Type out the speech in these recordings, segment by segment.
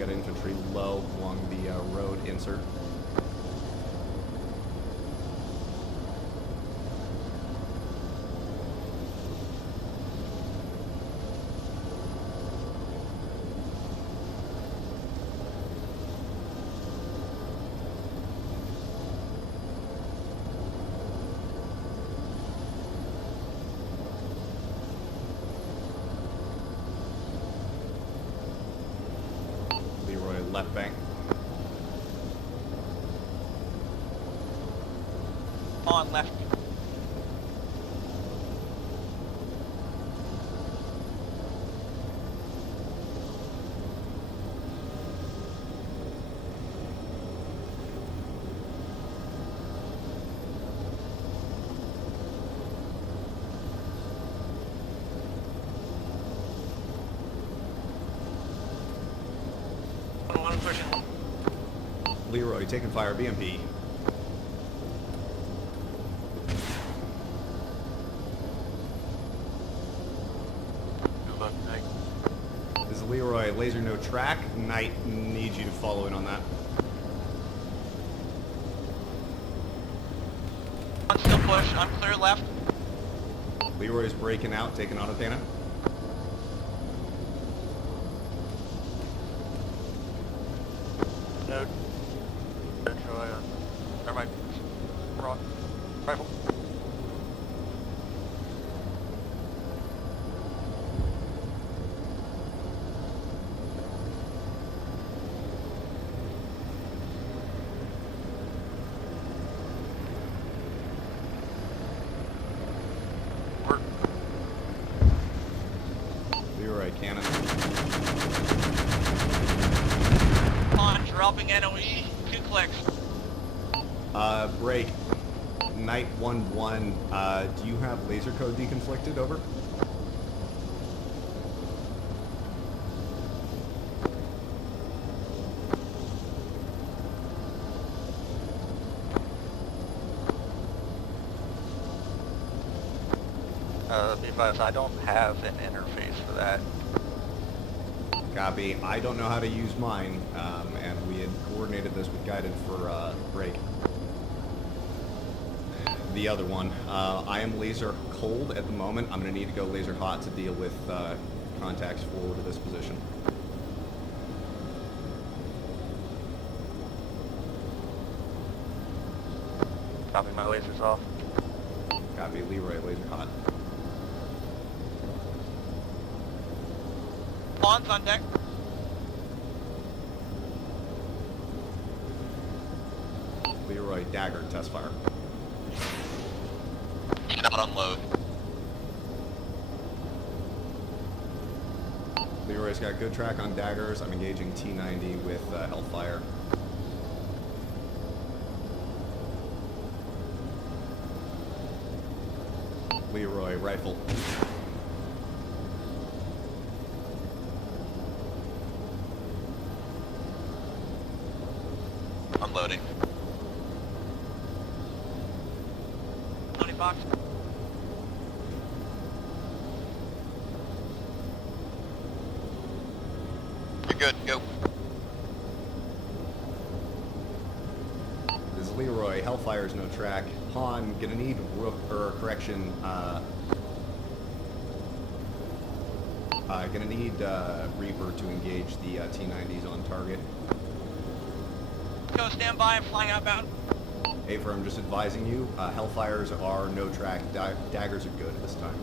got infantry low along the road insert. Left bank. On left. Leroy, taking fire, BMP. This is Leroy, laser no track. Knight needs you to follow in on that. Still push, I'm clear left. Leroy's breaking out, taking on Athena. No. Never mind. Wrong. Rifle. Leroy, cannon. On, dropping NOE, 2 clicks. Break. Knight 1-1, do you have laser code deconflicted? Over. Be advised, I don't have an interface for that. Copy. I don't know how to use mine, and we had coordinated this with Guided for break. The other one. I am laser cold at the moment. I'm going to need to go laser hot to deal with contacts forward to this position. Copy, my laser's off. Copy. Leroy, laser hot. Pawns on deck. Leroy, dagger, test fire. Cannot unload. Leroy's got good track on daggers. I'm engaging T90 with Hellfire. Leroy, rifle. Unloading. 20 box. You're good, go. This is Leroy, Hellfire's no track. Han, gonna need Rook, or correction, gonna need Reaper to engage the T90s on target. Go stand by, I'm flying outbound. Afer, I'm just advising you, Hellfires are no track, daggers are good at this time.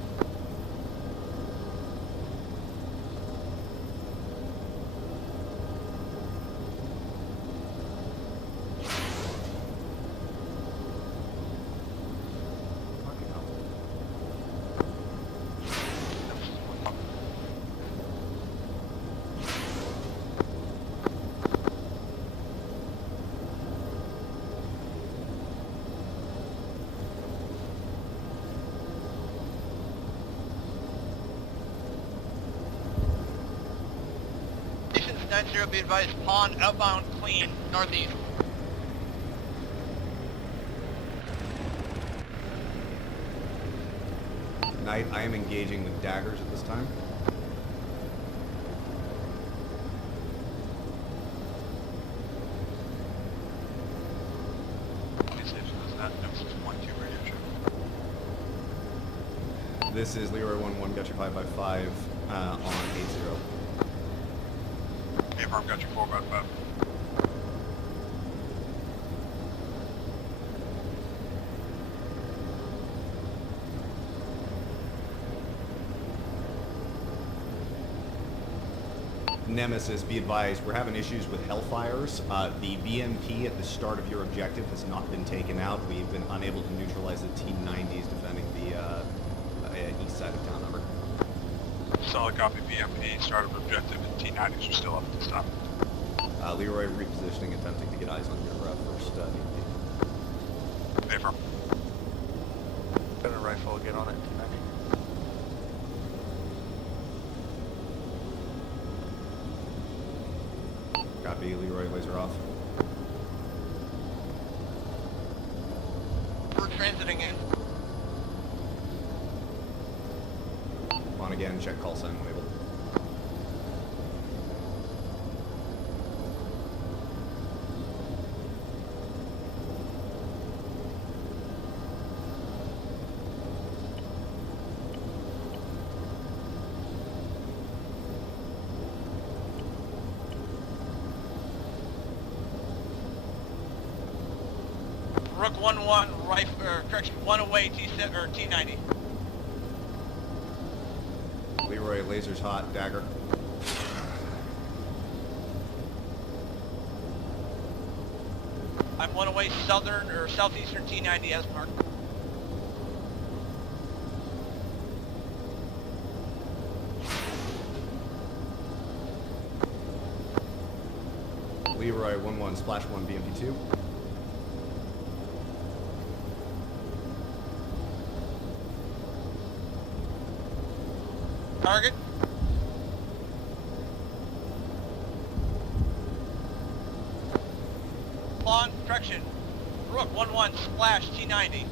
Stations 90, be advised, pawn outbound clean, northeast. Knight, I am engaging with daggers at this time. that Nemesis 1-2 radio check. This is Leroy 1-1, got you 5x5 on 8-0. Affirm, got you 4x5. Nemesis, be advised, we're having issues with Hellfires. The BMP at the start of your objective has not been taken out. We've been unable to neutralize the T-90s defending the east side of town. Over. Solid copy, BMP, start of objective, and T-90s are still up at this time. Leroy repositioning, attempting to get eyes on your first BMP. Affirm. Gonna rifle again on it, T-90. Copy, Leroy, laser off. We're transiting in. On again, check call sign label. Rook 1-1, rifle, or correction, 1 away, T-90. Leroy, laser's hot, dagger. I'm 1 away, southern, or southeastern T-90 as marked. Leroy 1-1, splash 1, BMP 2. Target. On, correction. Rook 1-1, splash T-90.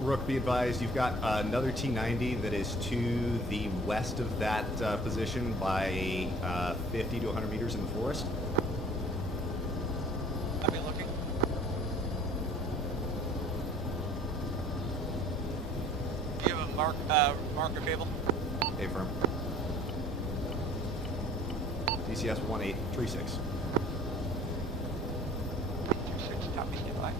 Rook, be advised, you've got another T-90 that is to the west of that position by 50 to 100 meters in the forest. I'll be looking. Do you have a marker table? Affirm. DCS 1836. 26, copy, stand by.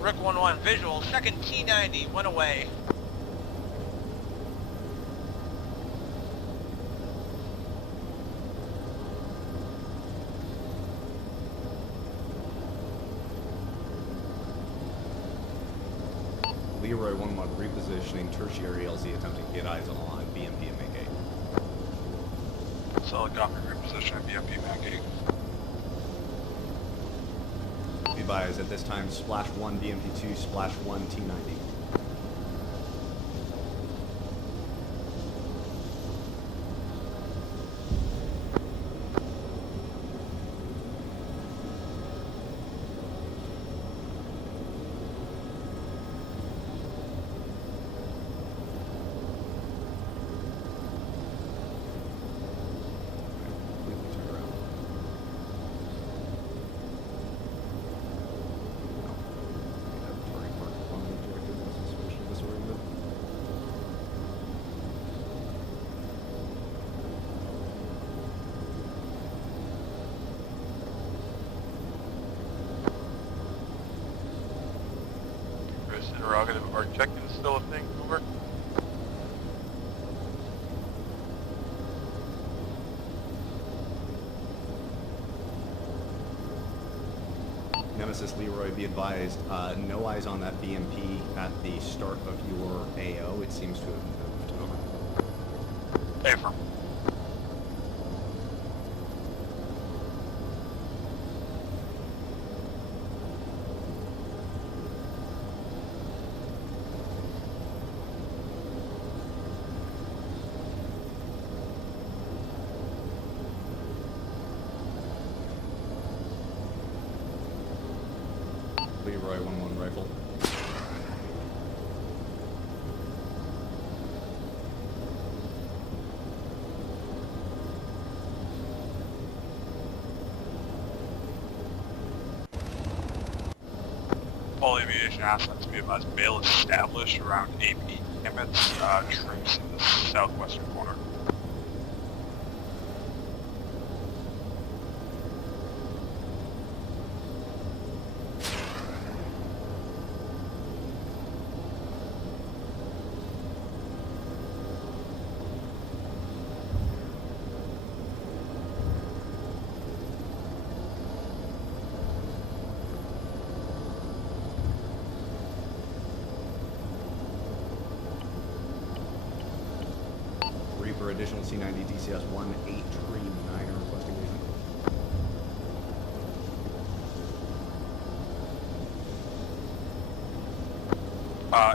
Rook 1-1, visual, second T-90, 1 away. Leroy 1-1, repositioning, tertiary LZ, attempting to get eyes on BMP and make 8. Solid copy, reposition at BMP Mac 8. Be advised, at this time, splash 1, BMP 2, splash 1, T-90. Completely turned around. Target mark on the objective, this is spatially disoriented. Chris, interrogative, are objective still a thing? Over. Nemesis, Leroy, be advised, no eyes on that BMP at the start of your AO. It seems to have moved over. Affirm. Leroy 1-1 rifle. All aviation assets be advised. Bail established around AP Emmett's troops in the southwestern corner. Reaper additional C90 DCS 1839 requesting agent.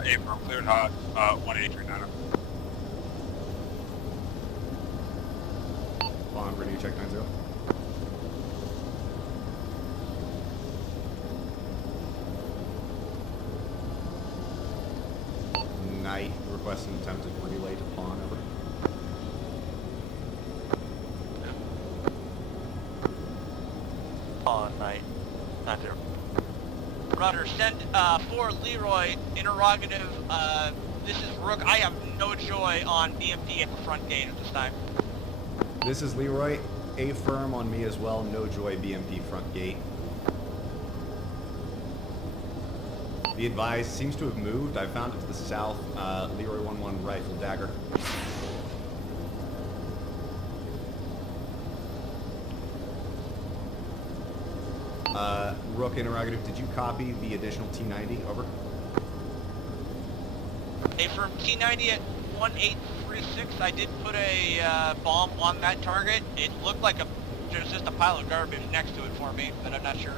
April cleared hot, 1839. Bond, ready to check 90. Knight requesting attempted relay to pawn, over. On night. 90. Roger, send for Leroy, interrogative, this is Rook. I have no joy on BMP at the front gate at this time. This is Leroy. Affirm on me as well. No joy BMP front gate. Be advised, seems to have moved. I found it to the south. Leroy 1-1 rifle dagger. Rook interrogative, did you copy the additional T90? Over. Affirm, T90 at 1836. I did put a bomb on that target. It looked like there's just a pile of garbage next to it for me, but I'm not sure.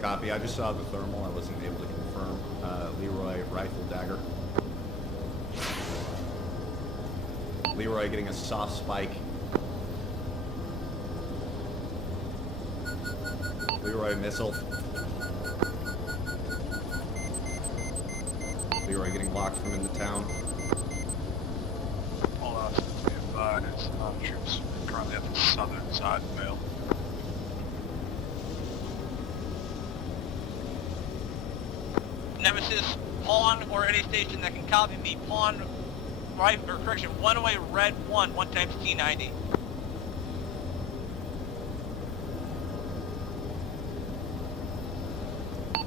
Copy. I just saw the thermal. I wasn't able to confirm. Leroy rifle dagger. Leroy getting a soft spike. Leroy missile. Leroy getting locked from in the town. All assets be advised. Troops currently at the southern side of Bail. Nemesis, pawn, or any station that can copy me, pawn, right, or correction, one-way red 1 times T90.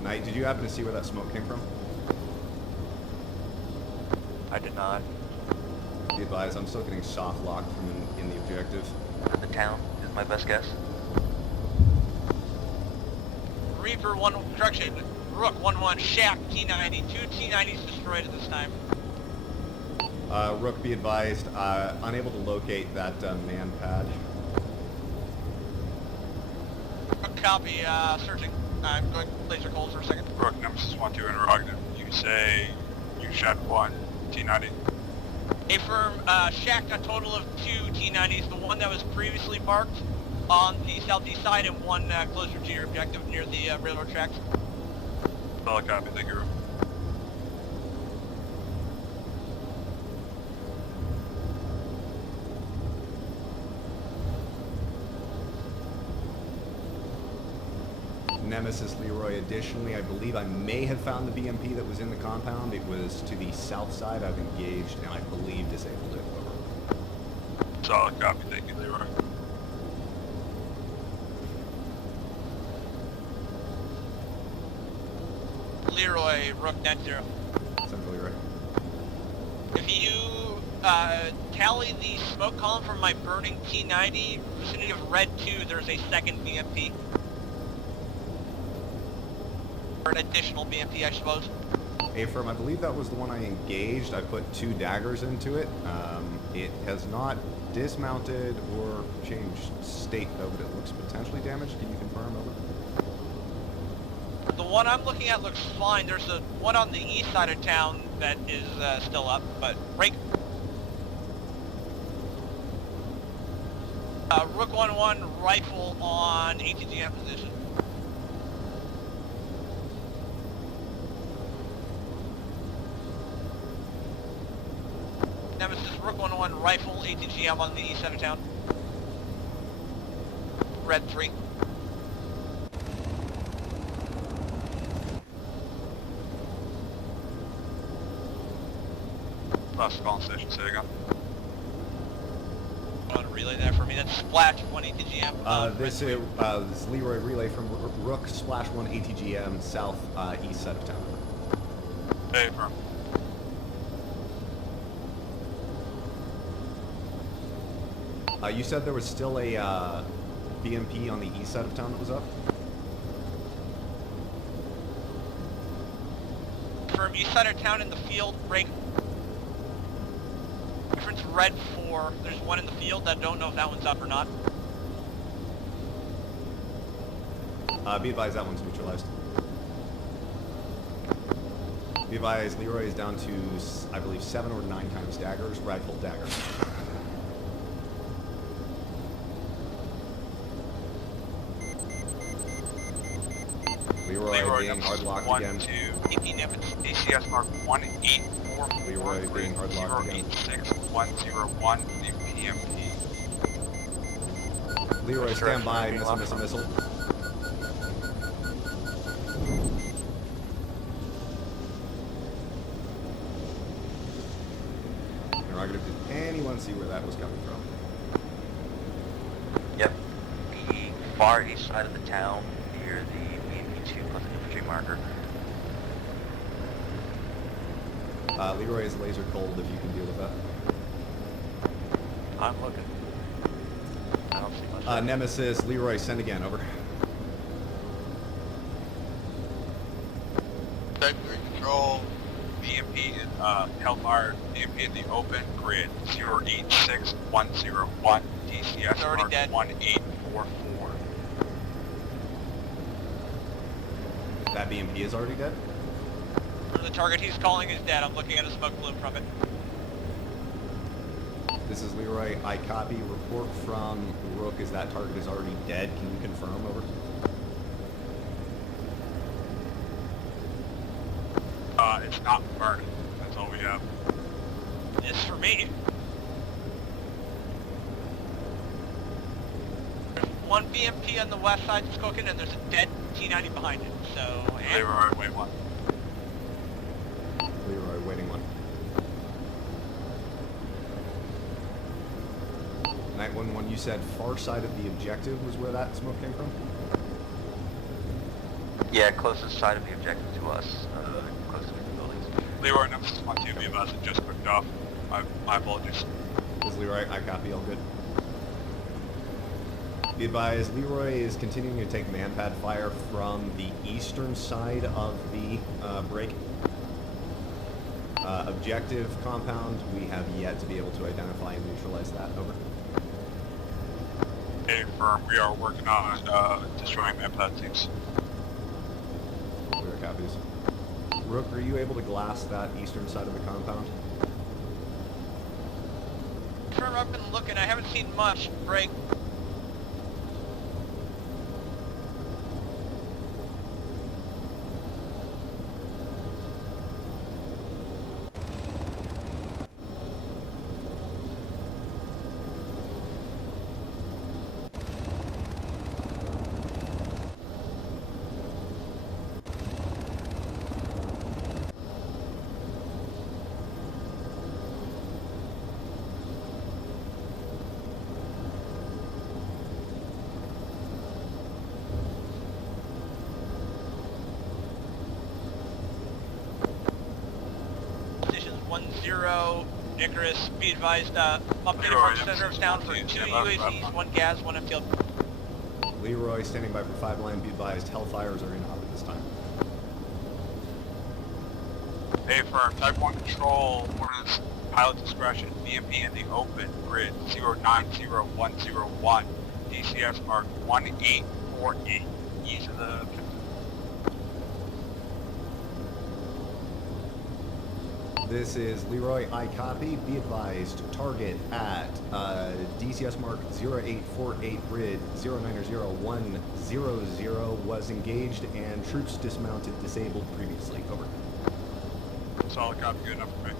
Knight, did you happen to see where that smoke came from? I did not. Be advised, I'm still getting soft locked from in the objective. The town is my best guess. Reaper 1, correction, Rook 1-1, Shack T90, 2 T90s destroyed at this time. Rook, be advised, unable to locate that man pad. Rook copy, searching. I'm going laser cold for a second. Rook, Nemesis 1-2 interrogative. You say you shot 1 T90. Affirm, Shack a total of 2 T90s, the one that was previously marked on the southeast side and one closer to your objective near the railroad tracks. Solid copy, thank you, Rook. Nemesis Leroy. Additionally, I believe I may have found the BMP that was in the compound. It was to the south side. I've engaged and I believe disabled it. Over. Solid copy, thank you, Leroy. Leroy, Rook net 0. Central Leroy. If you tally the smoke column from my burning T90, vicinity of red 2, there's a second BMP. Or an additional BMP, I suppose. Affirm, I believe that was the one I engaged. I put 2 daggers into it. It has not dismounted or changed state, though, but it looks potentially damaged. Can you confirm? Over. The one I'm looking at looks fine. There's a one on the east side of town that is still up, but right. Rook 1-1 rifle on ATGM position. 1 rifle, ATGM on the east side of town. Red 3. Last call station, say again. Want to relay that for me? That's Splash 1 ATGM. This is Leroy relay from Rook Splash 1 ATGM south east side of town. Hey, firm. You said there was still a BMP on the east side of town that was up? From east side of town in the field, break. Reference red 4. There's one in the field. I don't know if that one's up or not. Be advised, that one's neutralized. Be advised, Leroy is down to, I believe, 7 or 9 times daggers, rifle dagger. Leroy being hard locked again. 18 DCS mark 184. Leroy being hard locked again. 086101 the PMP. Leroy, stand by, missile. Interrogative, did anyone see where that was coming from? Yep. The far east side of the town, near the BMP-2 plus an infantry marker. Leroy is laser cold if you can deal with that. I'm looking. I don't see much. Nemesis, Leroy, send again, over. Secondary control, BMP in Hellfire, BMP in the open, grid 086101, DCS It's already mark dead. 1844. That BMP is already dead? The target he's calling is dead. I'm looking at a smoke plume from it. This is Leroy, I copy. Report from Rook is that target is already dead. Can you confirm, over? It's not burning. That's all we have. It's for me. There's one BMP on the west side that's cooking, and there's a dead T-90 behind it. So, They were wait one. Leroy, waiting one. Night 1-1, you said far side of the objective was where that smoke came from? Yeah, closest side of the objective to us, close to the buildings. Leroy, Nemesis 1-2, be about it just clicked off. My apologies. This is Leroy, I copy, all good. Be advised, Leroy is continuing to take manpad fire from the eastern side of the break. Objective compound, we have yet to be able to identify and neutralize that, over. Hey, firm, we are working on destroying manpad teams. Clear copies. Rook, are you able to glass that eastern side of the compound? turn up and looking. I haven't seen much. Break. Positions 1-0, Icarus, be advised, updated from center of town for 2 UAVs, 1 gas, 1 FTL. Leroy standing by for 5 line, be advised, Hellfires are in op at this time. Hey, firm, Type 1 control, orders, pilot discretion, BMP in the open, grid 090101, DCS mark 1848, east of the... This is Leroy, I copy, be advised, target at DCS mark 0848 grid 090100 was engaged and troops dismounted, disabled previously, over. Solid copy, good enough for me.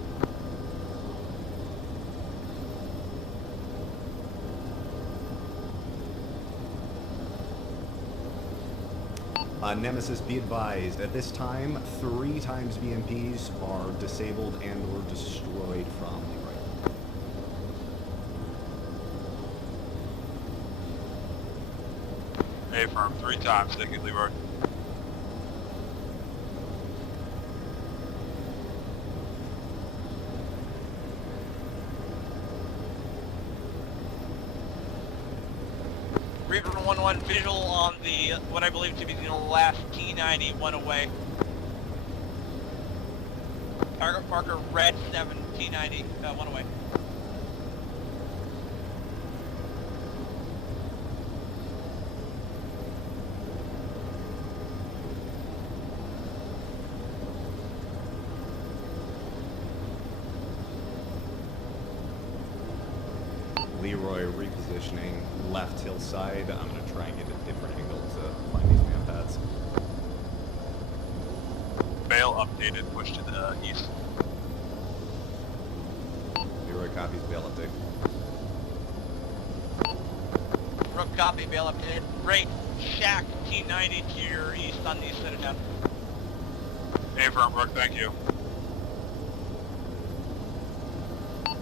Nemesis, be advised, at this time, 3 times BMPs are disabled and or destroyed from Leroy. Affirm, 3 times. Thank you, Leroy. Reaper 1-1 visual on the, what I believe to be the last T90 one away. Target marker red 7, T90, one away. Leroy repositioning left hillside. I'm going to try and get a different angle to find these man pads. Bail updated, push to the east. Leroy copies, bail update. Rook copy, bail updated. Great shack T90 to your east on the east side of town. Affirm, Rook, thank you.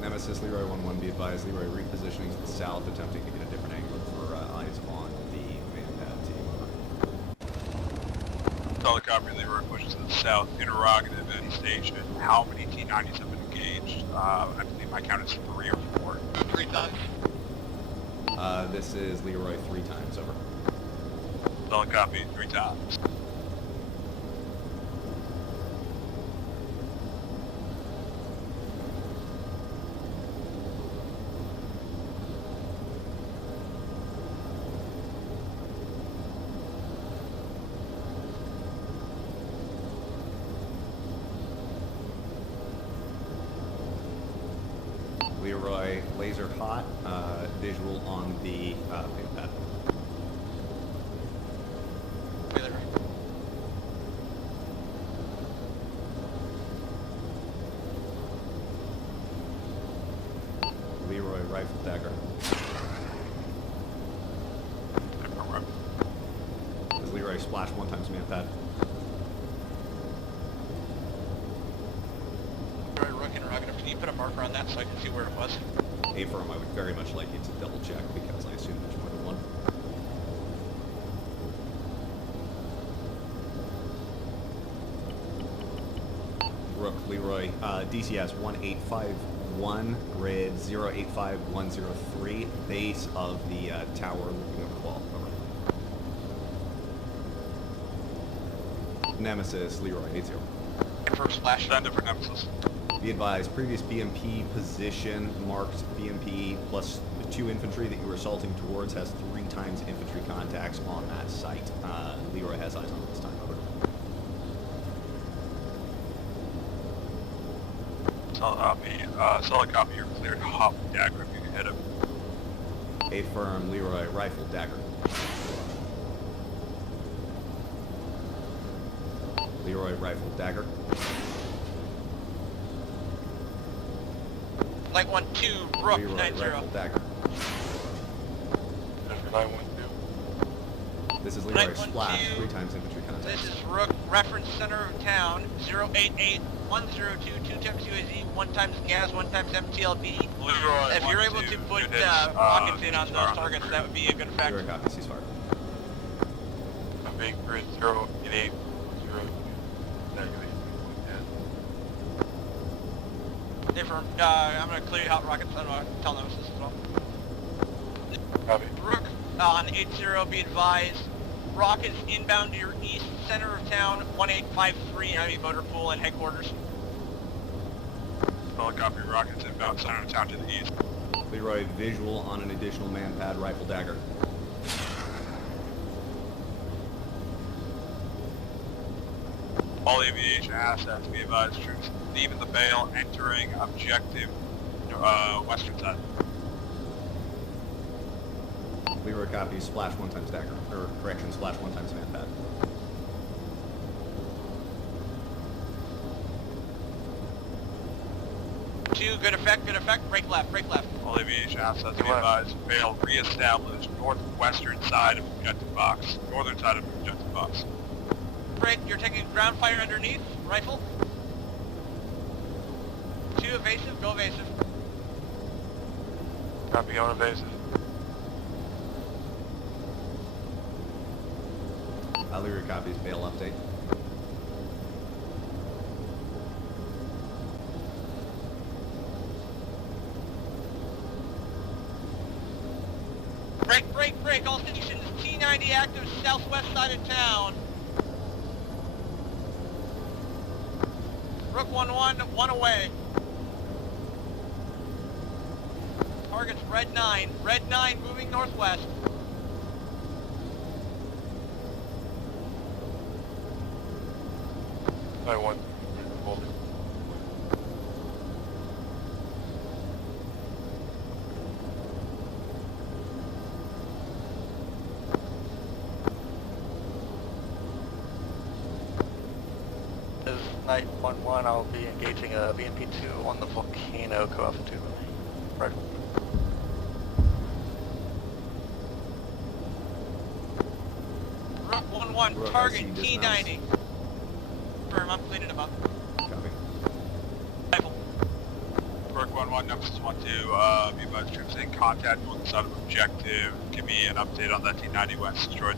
Nemesis, Leroy 1-1, be advised, Leroy repositioning to the south, attempting to get a different angle for eyes on the man pad team. Solid copy, Leroy pushes to the south. Interrogative, any station. How many T90s have been engaged? I believe my count is 3 or 4. 3 times. This is Leroy 3 times, over. Solid copy, 3 times. Leroy, laser hot, visual on the man pad. Leroy, rifle dagger. Affirm, Rook. Does Leroy splash 1 times man pad? Rook interrogative, can you put a marker on that so I can see where it was? Affirm, I would very much like you to double check because I assume there's more than one. Rook, Leroy, DCS 1851, grid 085103, base of the tower looking over the wall. Over. Nemesis, Leroy, 80. Confirm splash. Send it for Nemesis. Be advised, previous BMP position marked BMP plus the 2 infantry that you were assaulting towards has 3 times infantry contacts on that site. Leroy has eyes on it this time. Over. Solid copy, you're cleared. Hop dagger if you can hit him. Affirm, Leroy, rifle dagger. Leroy, rifle dagger. Light 1-2, Rook Leroy, 90. rifle dagger. This is Leroy, Light 1-2. splash, 3 times infantry This contacts. is Rook, reference center of town, 088102, 2 times UAZ, 1 times gas, 1 times MTLB. Leroy, If you're 1-2, able to put units, rockets in on ceasefire those the targets, grid. that would be a good effect. Leroy, copy, ceasefire. Big grid 088 Different, I'm going to clear you out rockets, I'm going to tell Nemesis as well. Copy. Rook, on 80, be advised, rockets inbound to your east, center of town, 1853, heavy motor pool and headquarters. Solid copy, rockets inbound center of town to the east. Leroy, visual on an additional man pad, rifle dagger. All aviation assets, be advised, troops leaving the bail, entering objective western side. Leroy, copy, splash 1 times dagger. Or, correction, splash 1 times man pad. Good effect, break left. All aviation assets, be advised, bail reestablished northwestern side of objective box. Northern side of objective box. Break, you're taking ground fire underneath, rifle. 2 evasive, go evasive. Copy, going evasive. Leary copies, bail update. Break, all stations, T90 active southwest side of town. Rook 1-1, 1 away. Target's red 9 moving northwest. I won. This is Night 1-1, I'll be engaging a BMP-2 on the Volcano, Co Alpha 2. Right. Rook 1-1, Rook, I target see T90. Firm, I'm cleaning them up. Copy. Rifle. Rook 1-1, Nemesis 1-2, be advised troops in contact on the side of objective. Give me an update on that T90 West destroyed.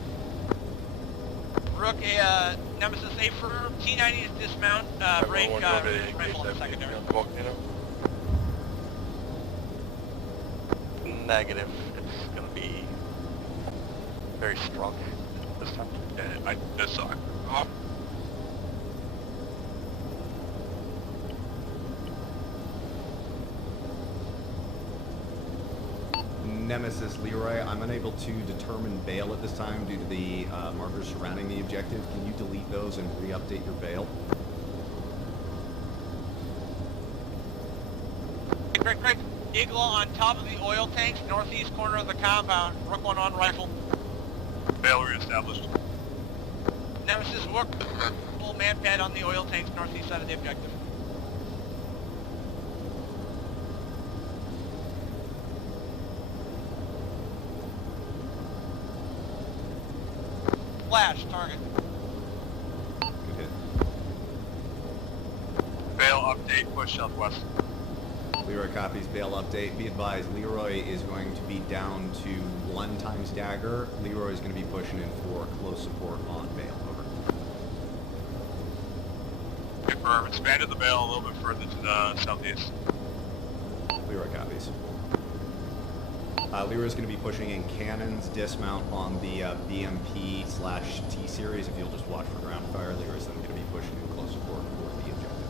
Rook, Nemesis A firm, T90 is dismount, break, rifle on the secondary. Negative. It's gonna be very strong this time. I just saw it. Nemesis Leroy, I'm unable to determine bail at this time due to the markers surrounding the objective. Can you delete those and re-update your bail? Break. Eagle on top of the oil tanks, northeast corner of the compound. Rook 1-1, rifle. Bail reestablished. Nemesis, Rook, full man pad on the oil tanks, northeast side of the objective. Flash, target. Good hit. Bail update, push southwest. Leroy copies, bail update. Be advised, Leroy is going to be down to 1 times dagger. Leroy is going to be pushing in for close support on bail. Over. Confirm, expanded the bail a little bit further to the southeast. Leroy copies. Leroy is going to be pushing in cannons, dismount on the BMP/T series. If you'll just watch for ground fire, Leroy is then going to be pushing in close support for the objective.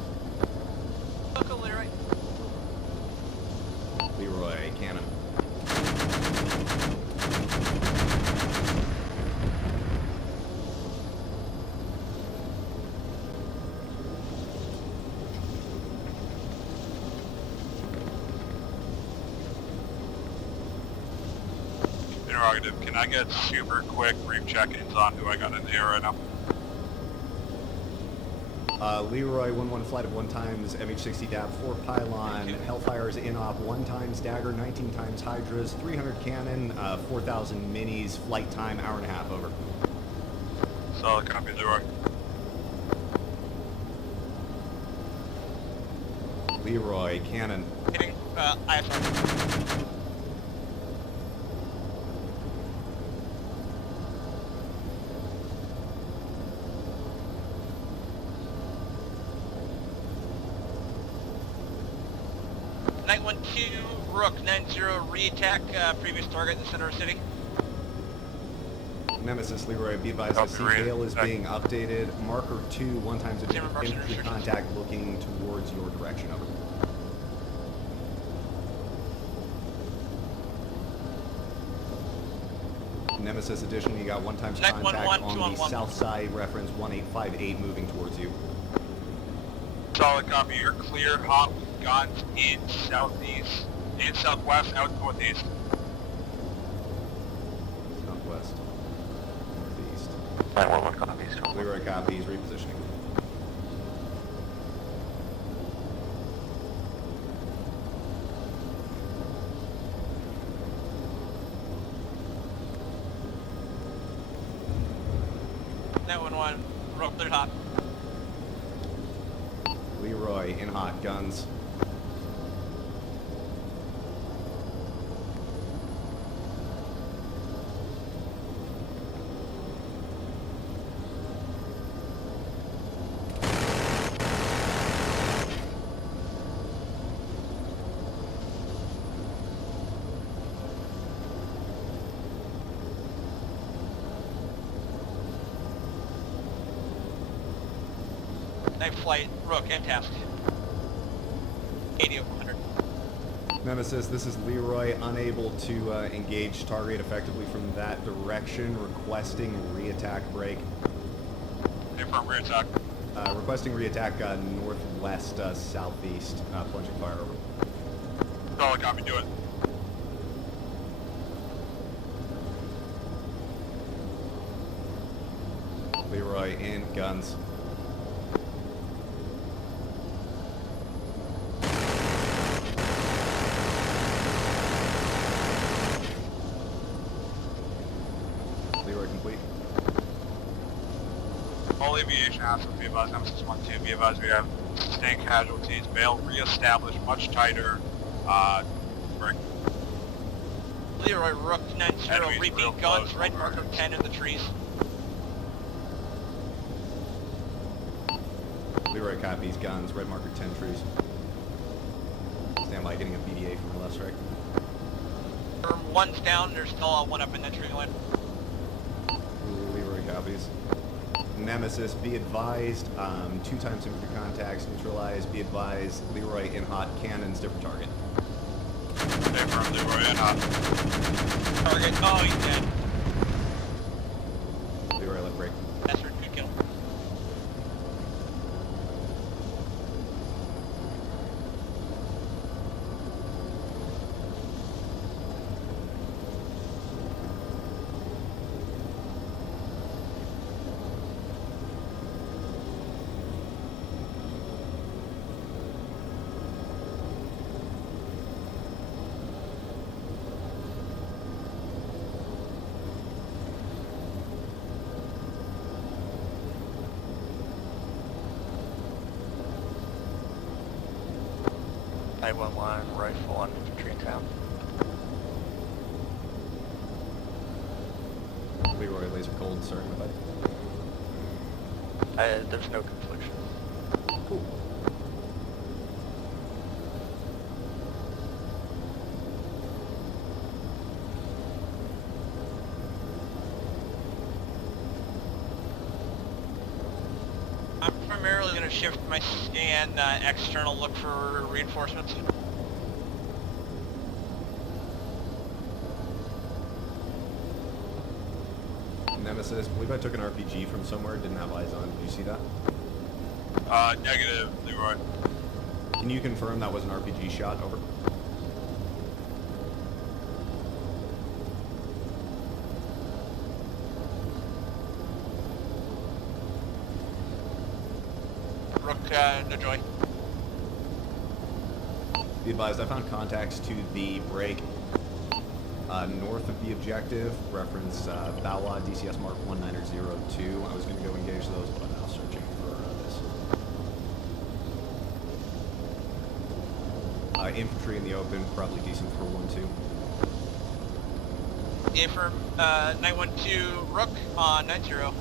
Look, Leroy. Leroy, cannon. Interrogative, can I get super quick brief check-ins on who I got in the air right now? Leroy, 1-1 flight of 1 times, MH-60 DAB 4 pylon, Hellfires in op 1 times dagger, 19 times Hydras, 300 cannon, 4,000 minis, flight time, hour and a half, over. Solid copy, Leroy. Leroy, cannon. Hitting, ISR. Night 1-2, Rook 9-0, re-attack, previous target in the center of the city. Nemesis, Leroy, be advised, I see bail is being updated. Marker 2, 1 times infantry contact looking towards your direction, over. Nemesis addition, you got 1 times Next contact 1-1, on 2 the on 1. south side, reference 1858 moving towards you. Solid copy, you're clear, hot with guns in southeast, in southwest, out northeast. Southwest, northeast. 911 copies. Leroy copies, repositioning. Night 1-1, Rook, cleared hot. Leroy in hot, guns. Night flight, Rook, and task. 80 over 100. Nemesis, this is Leroy, unable to engage target effectively from that direction, requesting re-attack break. Confirm rear attack. Requesting re-attack northwest, southeast, plunging fire over. Solid copy, do it. Leroy in, guns. Leroy complete. All aviation assets be advised, Nemesis 1-2, be advised we have sustained casualties, bail re-established, much tighter, break. Leroy, Rook, 90, Enemies repeat real guns, close, red over. marker 10 in the trees. Leroy copies, guns, red marker 10 trees. Stand by, getting a BDA from the left strike. One's down, there's still one up in the tree line. Leroy copies. Nemesis, be advised, 2 times infantry contacts, neutralized, be advised, Leroy in hot, cannons, different target. Confirm Leroy in hot. Target, oh, he's dead. Leroy left break. That's her, good kill. Night 1-1, rifle on infantry in town. Leroy laser cold, starting with that. There's no confliction. Cool. I'm primarily going to shift my scan external, look for reinforcements. Nemesis, I believe I took an RPG from somewhere, didn't have eyes on. Did you see that? Negative, Leroy. Can you confirm that was an RPG shot? Over. Rook, no joy. Be advised, I found contacts to the break north of the objective, reference Bawa DCS Mark 1902. I was going to go engage those, but I'm now searching for this. Infantry in the open, probably decent for 1-2. Affirm, 912, Rook on 90. 912.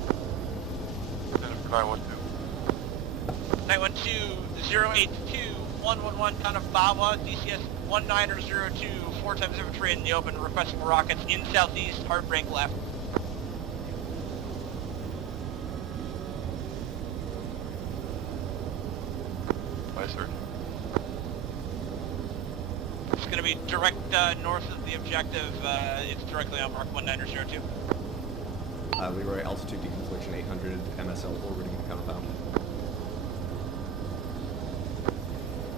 912, 082, 111, town of Bawa, DCS 1902, 4 times infantry in the open, requesting rockets in southeast, hard break left. Yes, sir. It's going to be direct north of the objective. It's directly on Mark 1902. Leroy, altitude deconfliction 800, MSL orbiting compound.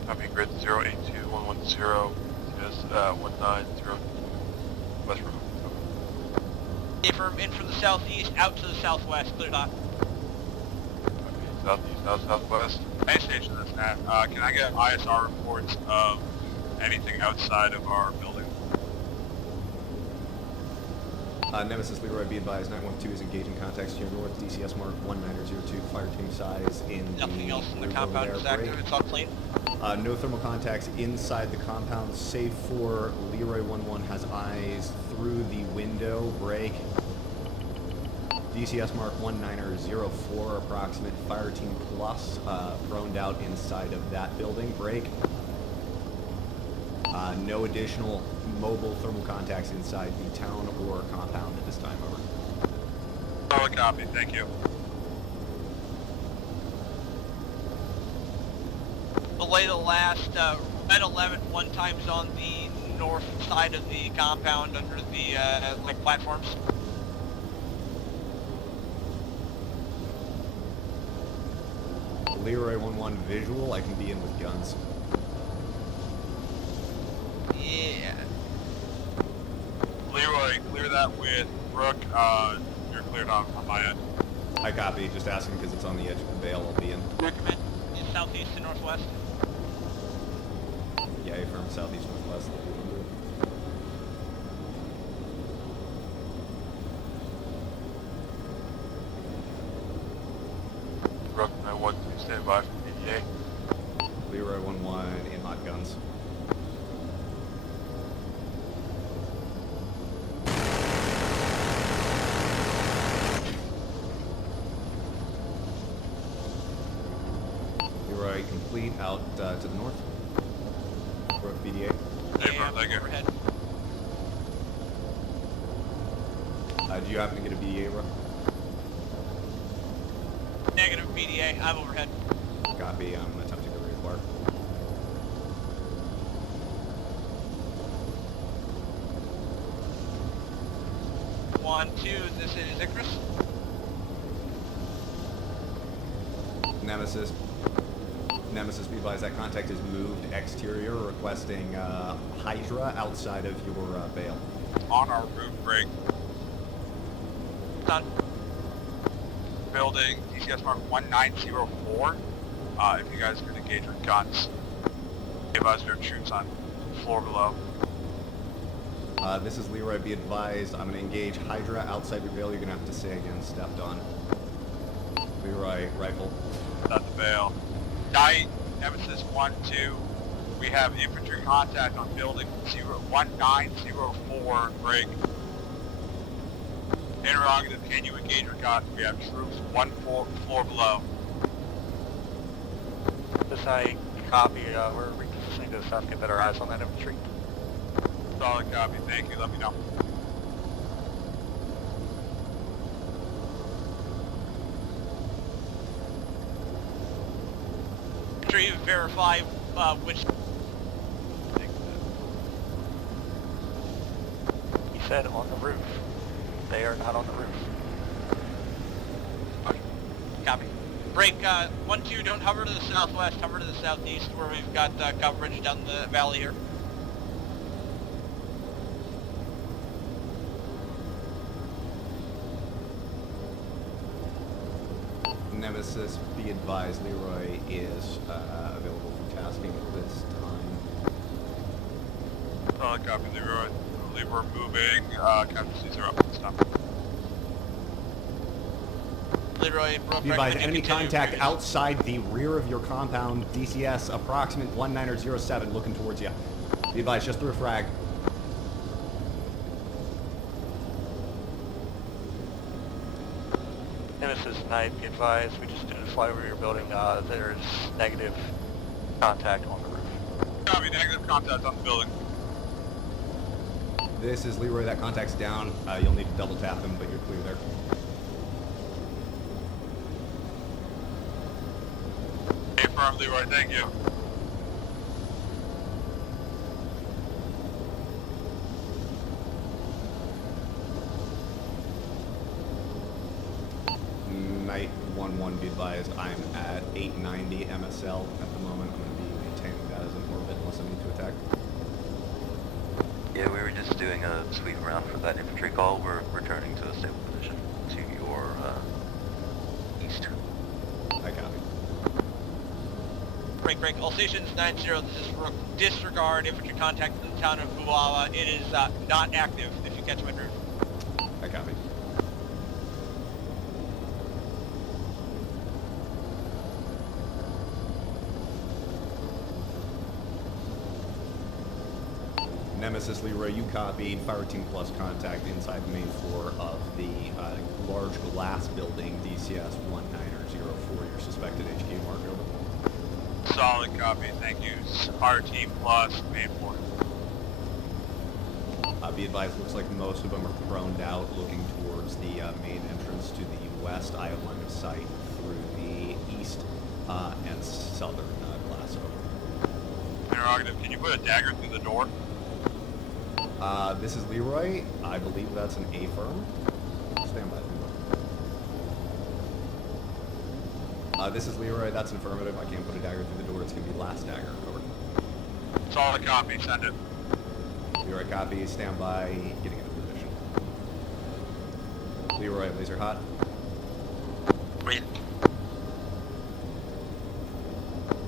Copy grid 082110, yes, 190, West Road. Affirm in from the southeast, out to the southwest, cleared hot. Southeast, southwest. Main station this net. Can I get ISR reports of anything outside of our building? Nemesis Leroy, be advised, 912 is engaging contacts to your north, DCS mark 1902, fire team size in Nothing the else in the roof compound over is there, active. break. It's all clean. No thermal contacts inside the compound, save for Leroy 11 has eyes through the window, break. DCS mark 1904, approximate fire team plus, droned out inside of that building, break. No additional mobile thermal contacts inside the town or compound at this time, over. Solid copy, thank you. Belay the last, Red 11 one time's on the north side of the compound under the, like, platforms. Leroy 11 visual, I can be in with guns. Yeah. Leroy, clear that with Rook. You're cleared on my end. I copy, just asking because it's on the edge of the Vale, I'll be in. Recommend is southeast to northwest. Yeah, from southeast northwest. Rook, no what? Stand by from PDA. Leroy 11 in hot guns. Leroy complete out to the north. Rook BDA. Hey, bro, thank you. Overhead. Do you happen to get a BDA, Rook? Negative BDA. I'm overhead. Copy, I'm attempting to reacquire. One, two. This is Icarus. Nemesis. Nemesis, be advised that contact is moved exterior, requesting Hydra outside of your Vale. On our roof break. Done. Building DCS mark 1904. If you guys could engage with guns. Give us your troops on floor below. This is Leroy, be advised, I'm going to engage Hydra outside your Vale. You're going to have to say again, stepped on. Leroy, rifle. Not the Vale. Night, Nemesis 1-2. We have infantry contact on building 1904. Break. Interrogative, can you engage with guns? We have troops floor below. This I copy, we're repositioning to south, get better eyes on that infantry. Solid copy, thank you, let me know. Sure you verify which. He said on the roof. They are not on the roof. Copy. Break 1-2. Don't hover to the southwest. Hover to the southeast where we've got coverage down the valley here. Nemesis, be advised, Leroy is available for tasking at this time. Solid copy, Leroy. I believe we're moving, casualties are up this time. Leroy, Brooke, Be advised, recommend you enemy continue contact previous. outside the rear of your compound, DCS approximate 1907, looking towards you. Be advised, just through a frag. Nemesis Knight, be advised, we just did a fly over your building. There's negative contact on the roof. Copy, negative contact on the building. This is Leroy, that contact's down. You'll need to double tap him, but you're clear there. Affirm, Leroy, thank you. Night 1-1, be advised, I'm at 890 MSL at the moment. I'm going to be maintaining that as an orbit unless I need to attack. Yeah, we were just doing a sweep around for that infantry call. We're returning to a stable position to your east. I copy. Break. All stations 90. This is Rook. Disregard infantry contact in the town of Buawa. It is not active. If you catch my drift. I Nemesis, Leroy, you copied. Fire Team Plus contact inside the main floor of the large glass building, DCS 1904, your suspected HQ mark, over. Solid copy, thank you. Fire Team Plus, main floor. Be advised, looks like most of them are proned out, looking towards the main entrance to the west. I have line of sight through the east and southern glass over. Interrogative, can you put a dagger through the door? This is Leroy. I believe that's an A firm. Stand by, Leroy. This is Leroy. That's affirmative. I can't put a dagger through the door. It's going to be last dagger. Over. Solid copy, send it. Leroy, copy. Stand by. Getting into position. Leroy, laser hot. Wait.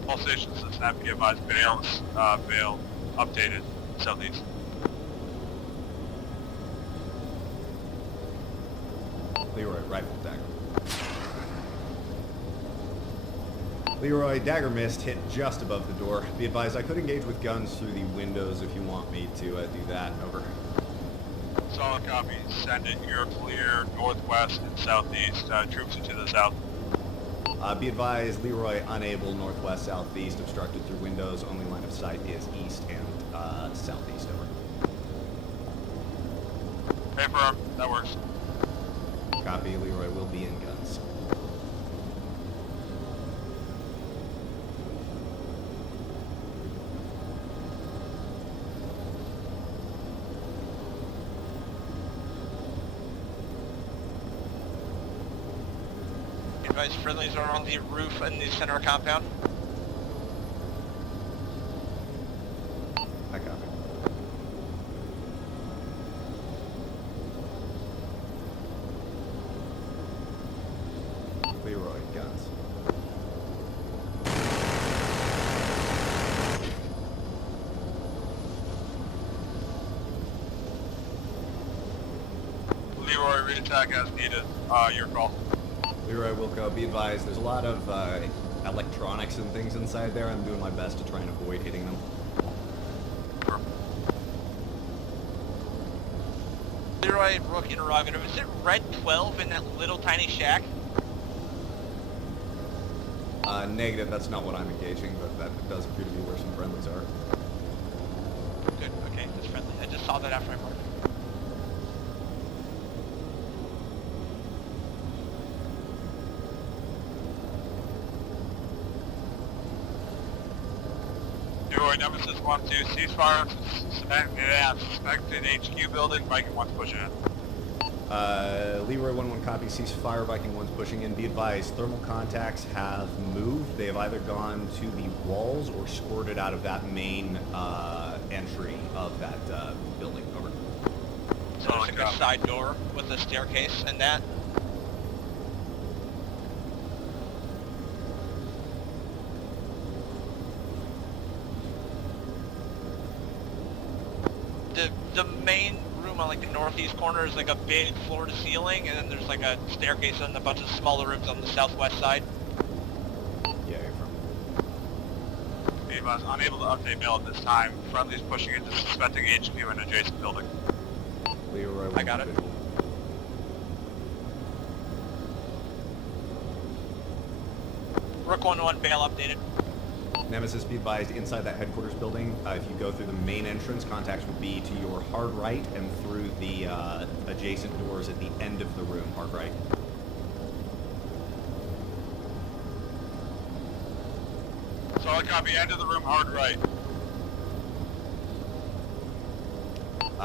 All stations, Cincinnati, be advised, Vale, updated, southeast. Leroy, rifle dagger. Leroy, dagger missed, hit just above the door. Be advised, I could engage with guns through the windows if you want me to do that. Over. Solid copy, send it. You're clear northwest and southeast. Troops are to the south. Be advised, Leroy, unable, northwest, southeast, obstructed through windows. Only line of sight is east and southeast. Over. Hey, firm, that works. Copy, Leroy will be in guns. Advise friendlies are on the roof in the center compound. I copy. Leroy, guns. Leroy, reattack as needed. Your call. Leroy Wilco, be advised, there's a lot of electronics and things inside there. I'm doing my best to try and avoid hitting them. Sure. Leroy, Rook, interrogative. Is it Red 12 in that little tiny shack? Negative, that's not what I'm engaging, but that does appear to be where some friendlies are. Good, okay, that's friendly. I just saw that after I marked. Leroy, Nemesis 1-2, ceasefire. Suspected HQ building. Viking 1's pushing in. Leroy 1-1 copy, ceasefire, Viking 1's pushing in. Be advised, thermal contacts have moved. They have either gone to the walls or squirted out of that main entry of that building. Over. So there's like a side door with a staircase and that. The main room on like the northeast corner is like a big floor to ceiling, and then there's like a staircase and a bunch of smaller rooms on the southwest side. Yeah, you're from. Be advised, unable to update mail at this time. Friendly's pushing into suspecting HQ in adjacent building. Leroy, I got it. visual. Rook 1-1, bail updated. Nemesis, be advised, inside that headquarters building, if you go through the main entrance, contacts will be to your hard right and through the adjacent doors at the end of the room, hard right. Solid copy, end of the room, hard right.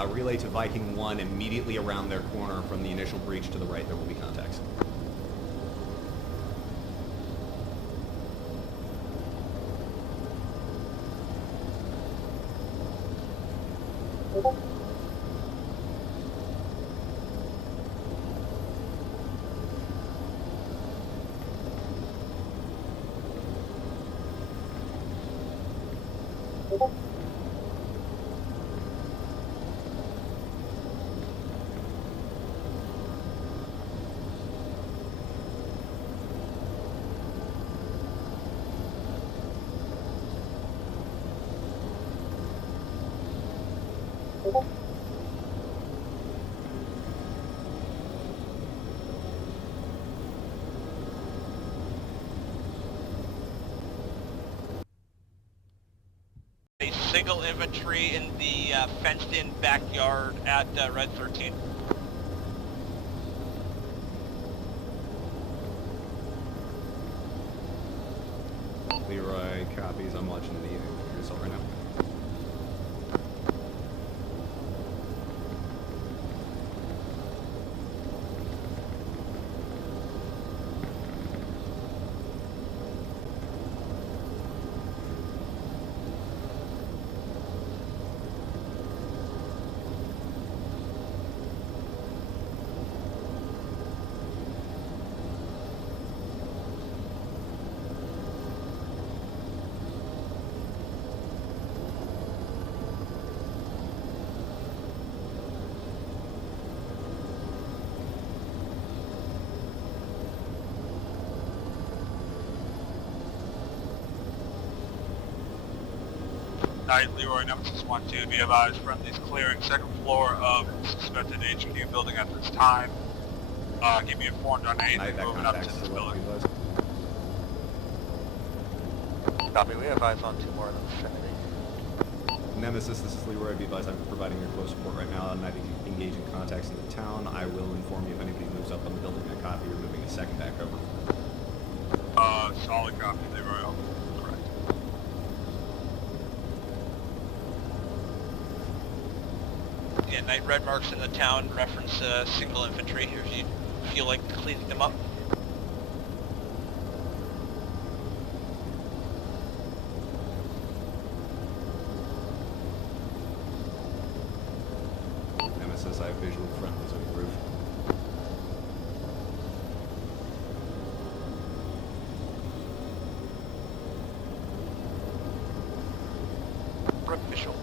Relay to Viking 1 immediately around their corner from the initial breach to the right. There will be contacts. single infantry in the fenced-in backyard at Red 13. Leroy copies. I'm watching the result right now. Night, Leroy, Nemesis 1-2, be advised, friendly's clearing second floor of suspected HQ building at this time. Keep me informed on anything Night, that moving up contact's to this still up, building. be advised. Copy, we have eyes on 2 more in the vicinity. Nemesis, this is Leroy. Be advised, I'm providing your close support right now. I'm not engaging contacts in the town. I will inform you if anybody moves up on the building. I copy. You're moving a second back over. Solid copy, Leroy. Correct. Yeah, night red marks in the town reference single infantry if you feel like cleaning them up. Nemesis, I have visual friendlies on the roof. Official.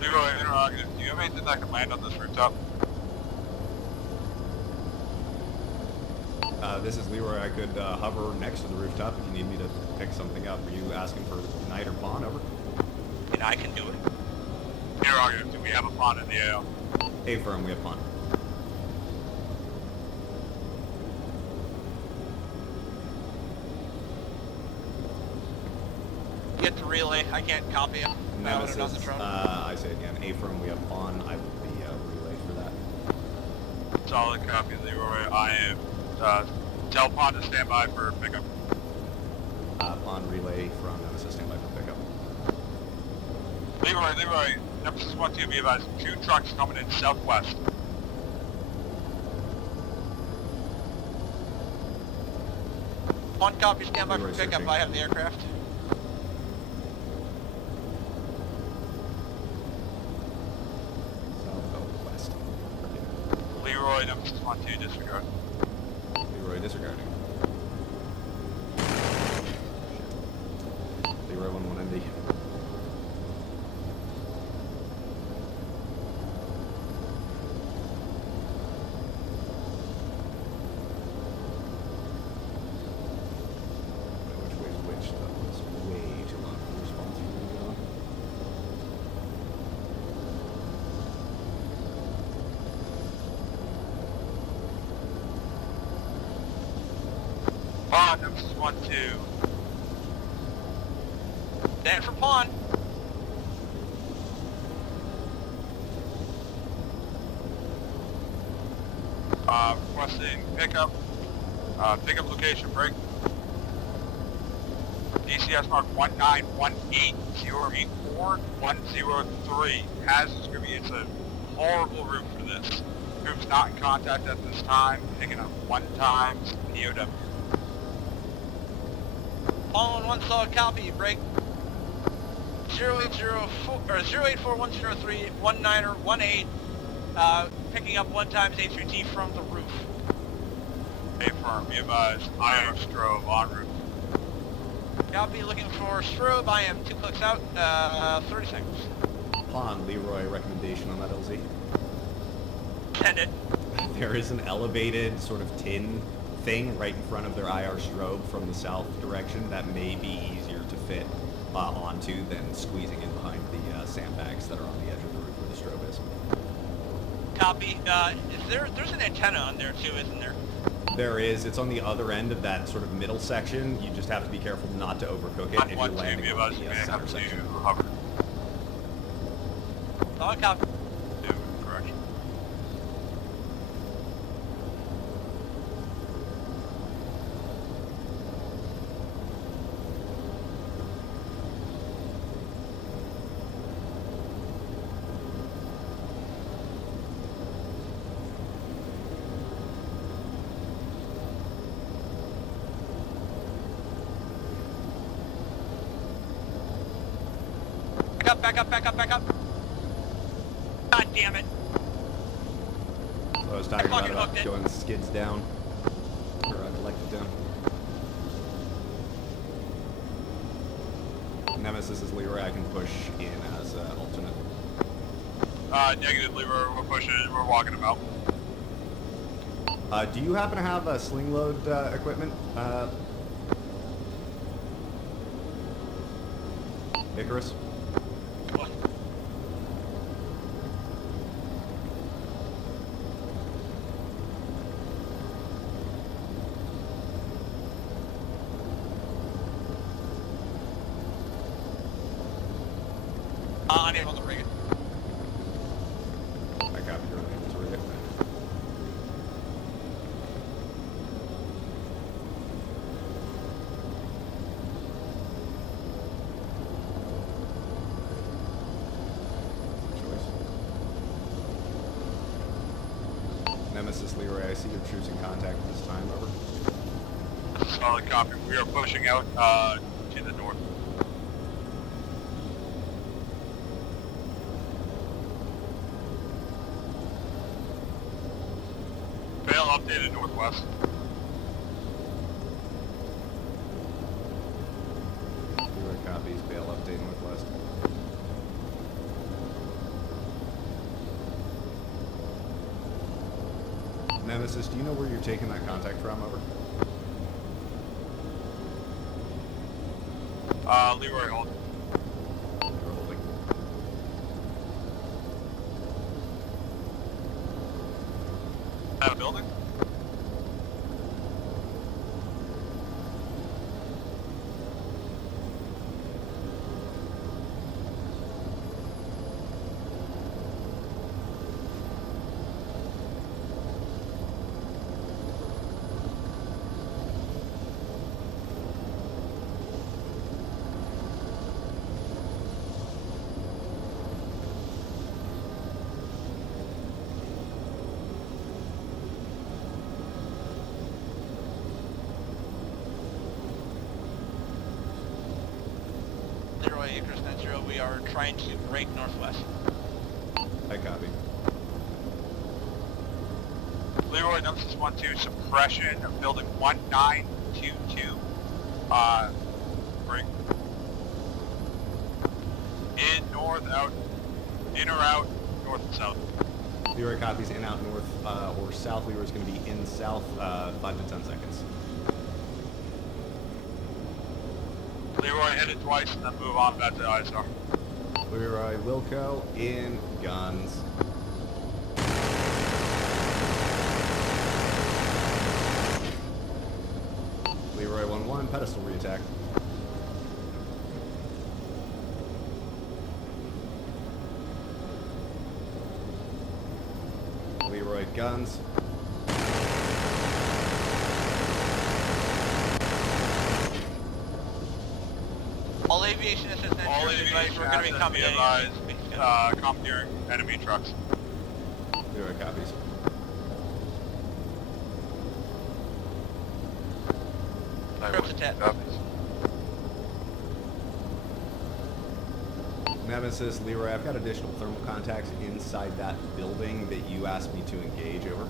Leroy, interrogative, do you have anything that can land on this rooftop? This is Leroy. I could hover next to the rooftop if you need me to pick something up. Are you asking for Knight or Pawn? Over. And I can do it. Interrogative, do we have a pawn in the AO? Affirm, we have Pawn. Get the relay. I can't copy him. Nemesis, on the drone. I say again, Affirm, we have Pawn. I will be relayed for that. Solid copy, Leroy. I am, tell pawn to stand by for pickup. Pawn relay from Nemesis, stand by for pickup. Leroy, Nemesis 1-2, be advised, 2 trucks coming in southwest. One copy, stand by for Leroy pickup. searching. I have the aircraft. Southwest. Leroy, Nemesis 1-2, disregard. Leroy disregarding. Leroy 1-1 ND. Which way is which? That was way too long for the response for me to get on. Pawn, Nemesis 1-2. Stand for pawn. Requesting pickup. Pickup location break. DCS mark 191804103. Hazardous group. It's a horrible route for this. Group's not in contact at this time. Picking up 1 times POW. Pawn 1 solid copy. Break 0804 or 084103 1918. Picking up 1 times A3T from the roof. Affirm, be advised. IR Strobe en route. Copy, looking for strobe. I am 2 clicks out, 30 seconds. Pawn, Leroy recommendation on that LZ. Send it. There is an elevated sort of tin thing right in front of their IR strobe from the south direction that may be easier to fit onto than squeezing in behind the sandbags that are on the edge of the roof where the strobe is. Copy. There's an antenna on there too, isn't there? There is. It's on the other end of that sort of middle section. You just have to be careful not to overcook it if you're landing be on about the to center section. hover. Solid copy. Correction. Back up. God damn it. So I was talking fucking about hooked it. going skids down. Or collected down. Nemesis is Leroy. I can push in as alternate. Negatively, we're pushing it. We're walking them out. Do you happen to have sling load equipment? Icarus? Unable to rig it. I copy your unable to read it. Nemesis Leroy, I see your troops in contact at this time, over. Solid copy. We are pushing out to the north. Fail updated northwest. Leroy copies, bail update northwest. Nemesis, do you know where you're taking that contact from, over? Leroy hold. You're holding. At a building? Leroy Acres Net Zero, we are trying to break northwest. I copy. Leroy Nemesis 1-2, suppression of building 1922. Bring in, north, out, in or out, north and south. Leroy copies in, out, north, or south. Leroy's going to be in south, 5 to 10 seconds. Leroy hit it twice and then move on back to ISR. Leroy Wilco in guns. Leroy 1-1, pedestal reattack. Leroy guns. All aviation assistance. All advice, aviation we're going to be coming in. advised, commandeering enemy trucks. Leroy copies. Troops attack. Copies. Nemesis, Leroy, I've got additional thermal contacts inside that building that you asked me to engage, over.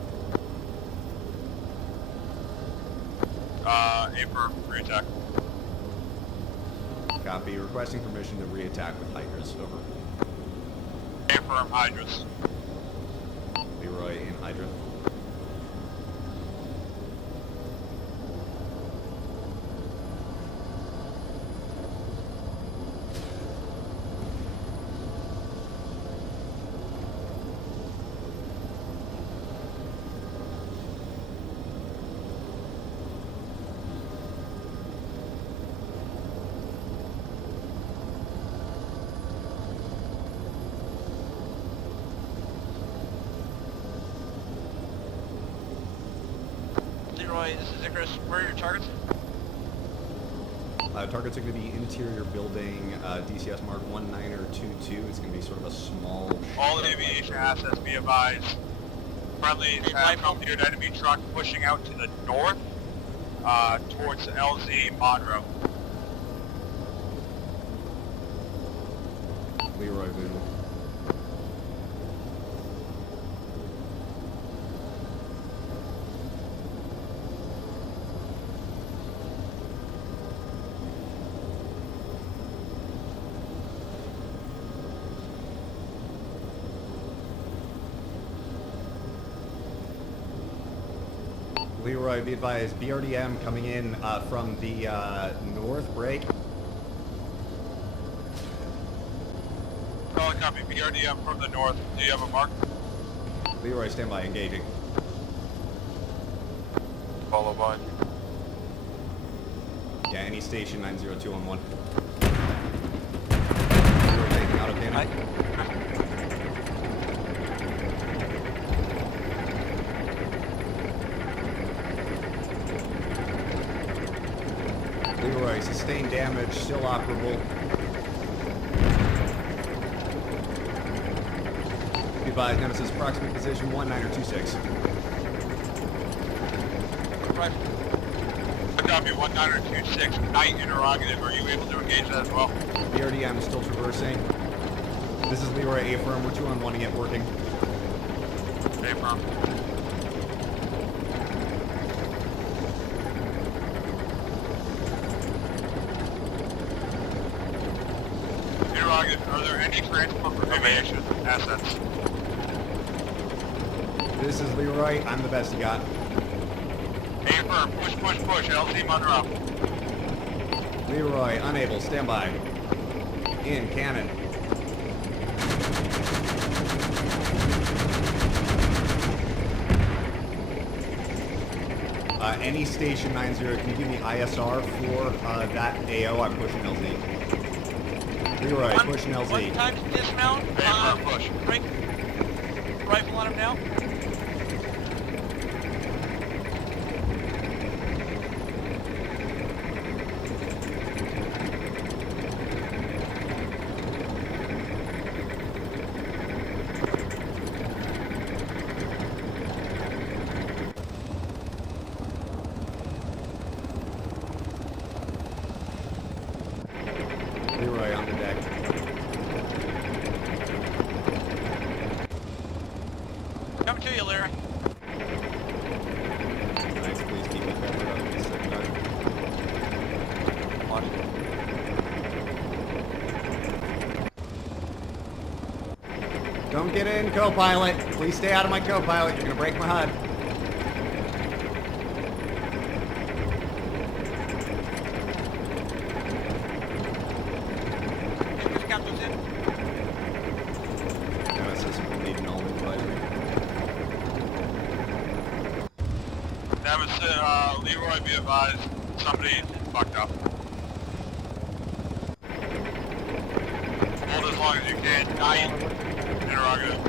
Affirm, reattack. Copy. Requesting permission to reattack with Hydras, over. Affirm, Hydras. Leroy in Hydra. Leroy, this is Icarus. Where are your targets? Targets are going to be interior building, DCS mark 1922. It's going to be sort of a small... All aviation assets be advised. Friendlies have come near an enemy truck pushing out to the north, towards LZ Monroe. Leroy visual. Leroy, be advised, BRDM coming in from the north break. Solid copy, BRDM from the north. Do you have a mark? Leroy, stand by, engaging. Follow by. Yeah, any station 902 on 1. Leroy taking out of cannon. Leroy, sustained damage, still operable. Be advised, Nemesis, approximate position 1926. Right. Copy, 1926, night interrogative. Are you able to engage that as well? BRDM is still traversing. This is Leroy A firm, we're 2 on 1 to get working. A firm. Interrogative, are there any transport for aviation assets? This is Leroy, I'm the best you got. A firm, push, push, push, LZ Monroe. Leroy, unable, stand by. In, cannon. Any station 90, can you give me ISR for that AO? I'm pushing LZ. Leroy, pushing LZ. One time to dismount. Push. Bring rifle on him now. Leroy on the deck. Coming to you, Leroy. Nice, please keep me covered up. This second time. Don't get in, co-pilot. Please stay out of my co-pilot. You're gonna break my HUD. Captain's in. Nemesis will need null advisory. Nemesis, Leroy, be advised, somebody fucked up. Hold as long as you can. Night. Interrogative.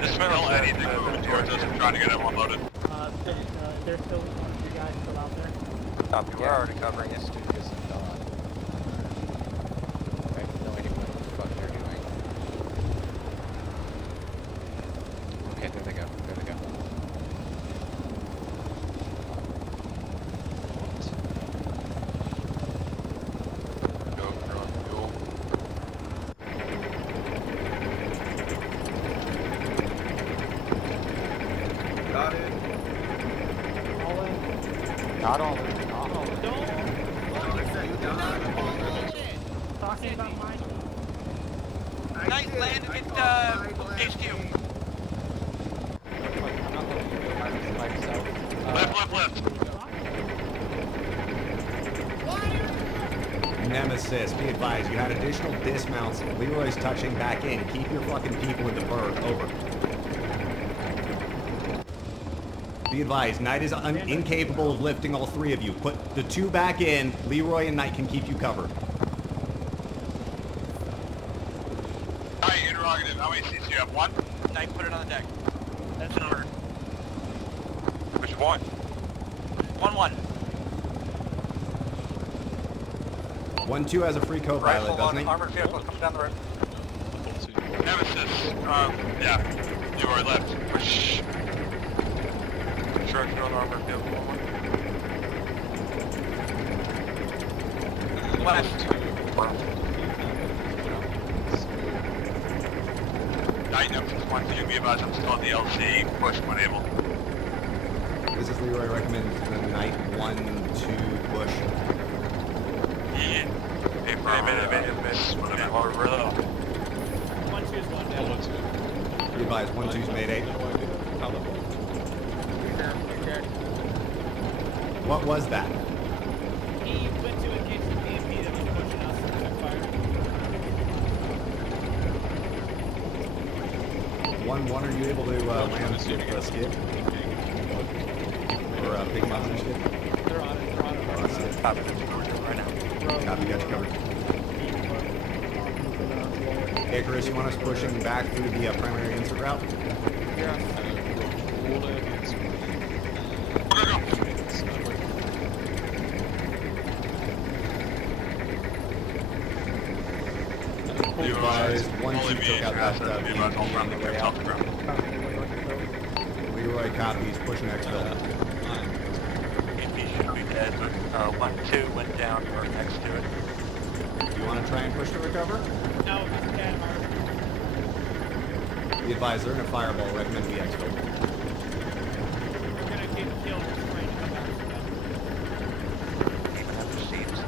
Just fill anything moving towards us. I'm trying to get everyone loaded. There's still you guys still out there. Copy, we're already covering it. Studios and Dawn. I have no idea what the fuck they're doing. Okay, there they go. There they go. Go, go. Got it. All in. Not all of them. Not all of them. Talking about mine. Nice land at HQ. I'm not letting you go by yourself. Lift. Nemesis, be advised, you had additional dismounts. Leroy's touching back in. Keep your fucking people in the berg. Over. Be advised, Knight is incapable of lifting all 3 of you. Put the 2 back in. Leroy and Knight can keep you covered. Night, interrogative. Prerogative. How many seats do you have? One? Knight, put it on the deck. That's an order. Which one? 1-1. 1-2 has a free co-pilot, Rifle doesn't on he? armored vehicle coming down the road. Nemesis. Yeah. You are left. Push. Construction on armored vehicle. Left. Night Nemesis 1-2. Be advised I'm still on the LC. Push when able. This is Leroy recommends the night 1-2 push. Yeah. Whatever. We're low. 1-2 is going down. Be advised, 1-2's Mayday. What was that? He went to engage the BMP that was pushing us and took fire. 1-1, are you able to land with a skid? Or big monster skid? They're on it. They're on it. Oh, I see it. Copy, that's right now. Copy, got you covered. Icarus, you want us pushing back through the primary insert route? Be advised, 1-2 took out that BMP on the way out. Leroy copies, pushing exfil. BMP should be dead. 1-2 went down or next to it. Do you want to try and push to recover? No, he's dead, Mark. Be advised, they're in a fireball, recommend we exfil. We're gonna get killed just trying to come back from Even after seats.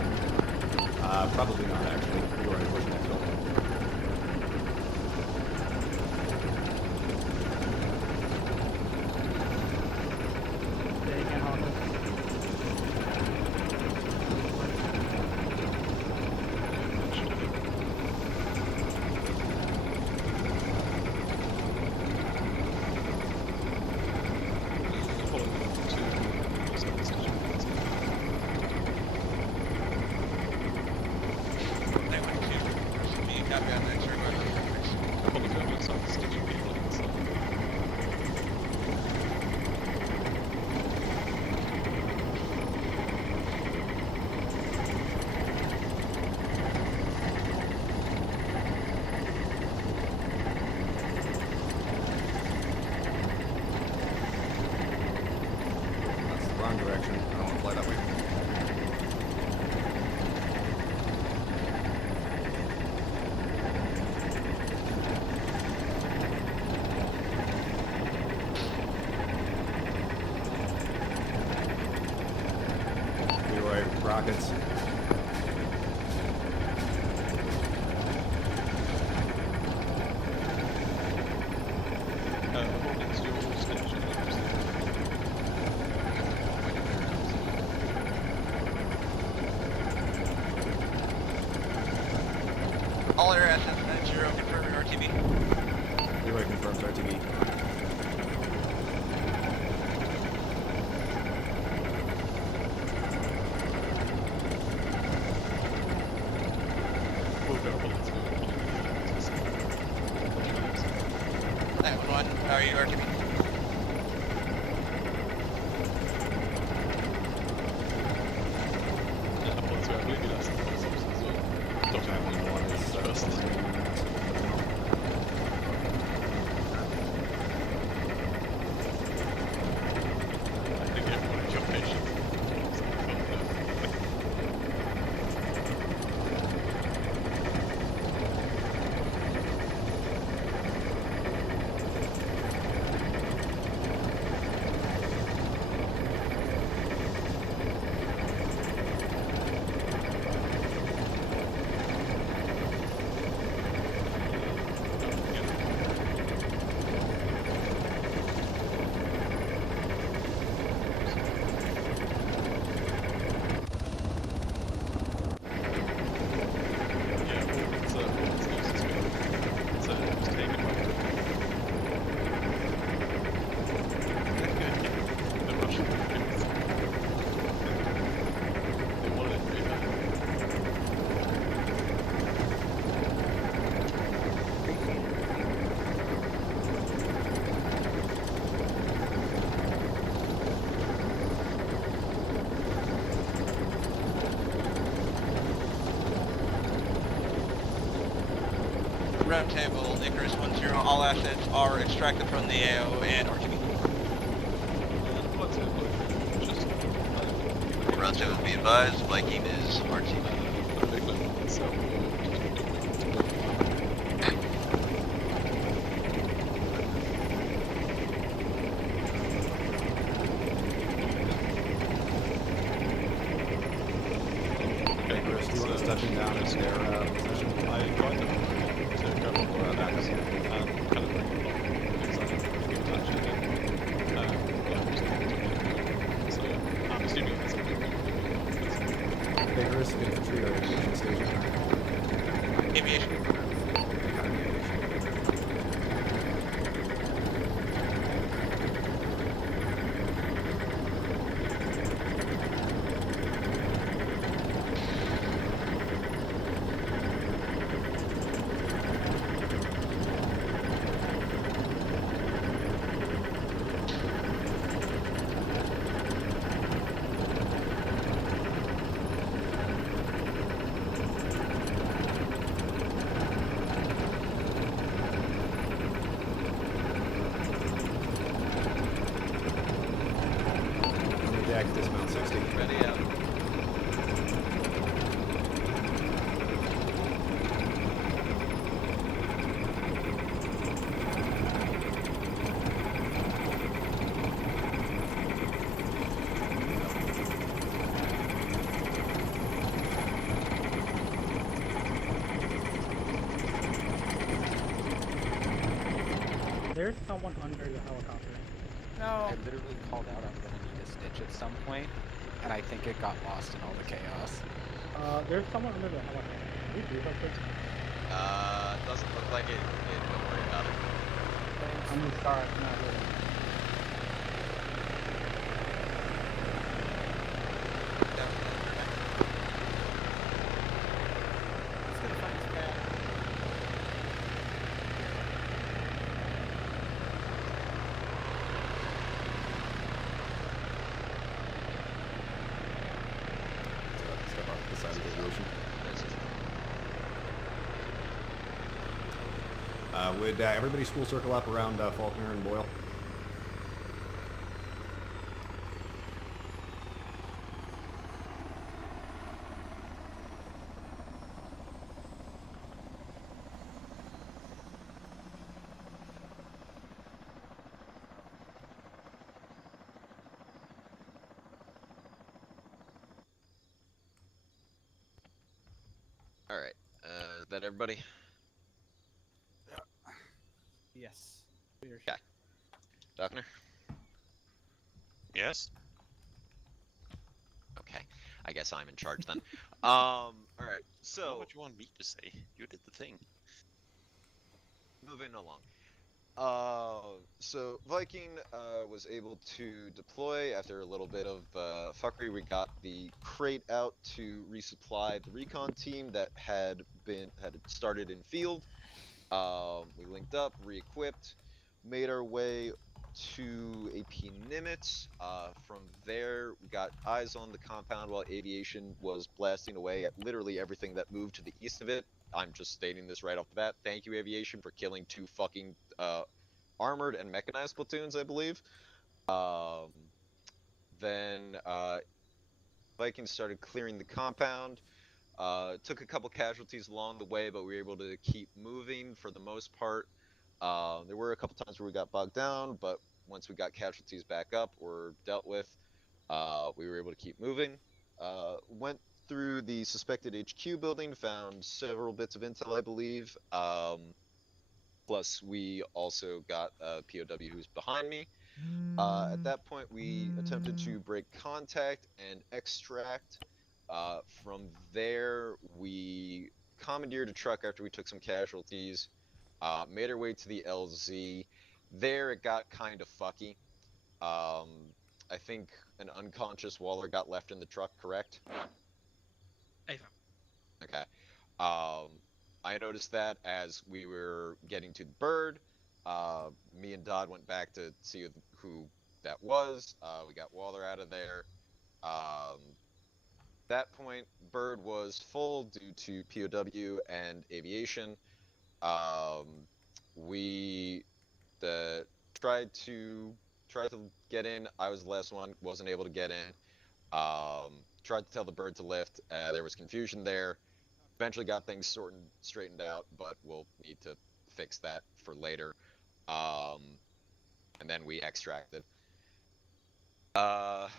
Probably not actually. Leroy, pushing exfil. There you go, Hawkins. That's the wrong direction. I don't want to fly that way. Leroy, rockets. All air assets at 0, confirming RTV. Leroy confirms RTV. Night 1-1, how are you, RTV? Roundtable, Icarus 1-0, all assets are extracted from the AO and RTB. Roundtable, be advised, Viking is RTB. Okay, Chris, do you want us touching down into their position? I tried to go for that and kind of bring it along because I think we can touch it. Yeah, so I'm assuming that's okay. Okay, Chris, infantry or aviation station? Aviation. On the deck, dismount 60. Ready out. There's someone under the helicopter. No. I literally called out I'm gonna need a stitch at some point, and I think it got lost in all the chaos. There's someone under the helicopter. Can we do something? Doesn't look like it. Don't worry about it. I'm sorry, I'm not really. It's gonna find his back. Step off the side of the aviation. Would everybody school circle up around Faulkner and Boyle? Alright, is that everybody? Yes. Okay. Duckner? Yes? Okay. I guess I'm in charge then. Alright, so What you want me to say? You did the thing. moving along. So Viking was able to deploy after a little bit of fuckery. We got the crate out to resupply the recon team that had started in field. We linked up, re-equipped, made our way to AP Nimitz. From there, we got eyes on the compound while aviation was blasting away at literally everything that moved to the east of it. I'm just stating this right off the bat. Thank you, aviation, for killing 2 fucking armored and mechanized platoons, I believe. Then Vikings started clearing the compound. Took a couple casualties along the way, but we were able to keep moving for the most part. There were a couple times where we got bogged down, but once we got casualties back up or dealt with, we were able to keep moving. Went through the suspected HQ building, found several bits of intel, I believe. Plus, we also got a POW who's behind me. At that point, we attempted to break contact and extract. From there, we commandeered a truck after we took some casualties, made our way to the LZ. There, it got kind of fucky. I think an unconscious Waller got left in the truck, correct? Okay. I noticed that as we were getting to the bird. Me and Dodd went back to see who that was. We got Waller out of there. That point, bird was full due to POW and aviation. We tried to get in. I was the last one, wasn't able to get in. Tried to tell the bird to lift. There was confusion there. Eventually got things straightened out, but we'll need to fix that for later. And then we extracted. Falcon,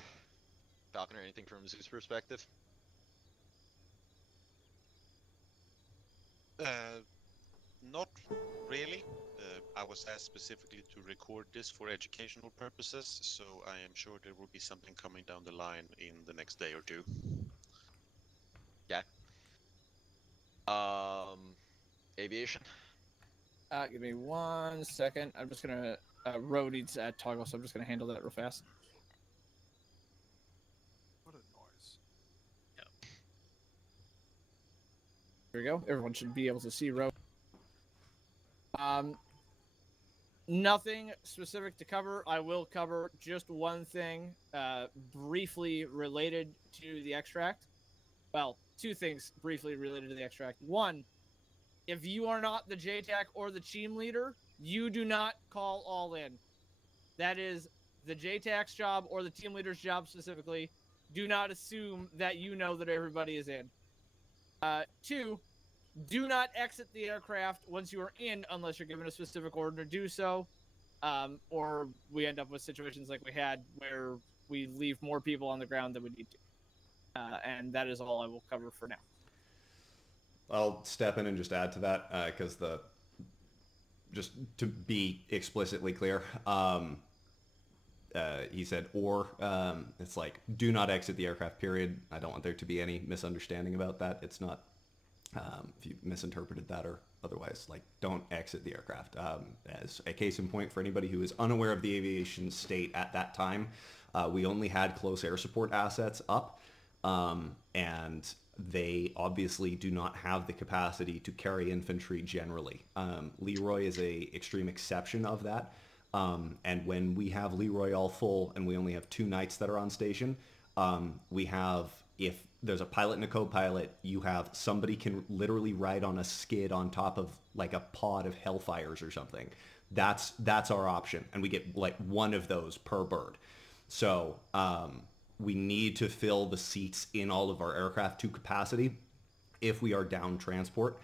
or anything from Zeus' perspective? Not really. I was asked specifically to record this for educational purposes, so I am sure there will be something coming down the line in the next day or two. Yeah. Aviation. Give me 1 second. I'm just gonna Ro needs at toggle, so I'm just gonna handle that real fast. What a noise. Here we go. Everyone should be able to see Ro. Nothing specific to cover. I will cover just one thing briefly related to the extract. Well, two things briefly related to the extract. One, if you are not the JTAC or the team leader, you do not call all in. That is the JTAC's job or the team leader's job specifically. Do not assume that you know that everybody is in. Two, do not exit the aircraft once you are in unless you're given a specific order to do so. Or we end up with situations like we had where we leave more people on the ground than we need to. And that is all I will cover for now. I'll step in and just add to that because just to be explicitly clear, he said, it's like, do not exit the aircraft, period. I don't want there to be any misunderstanding about that. It's not, if you misinterpreted that or otherwise, like, don't exit the aircraft. As a case in point, for anybody who is unaware of the aviation state at that time, we only had close air support assets up, and they obviously do not have the capacity to carry infantry generally. Leroy is a extreme exception of that. And when we have Leroy all full and we only have 2 knights that are on station, we have, if there's a pilot and a co-pilot, you have somebody can literally ride on a skid on top of like a pod of Hellfires or something. That's our option. And we get like 1 of those per bird. So we need to fill the seats in all of our aircraft to capacity if we are down transport.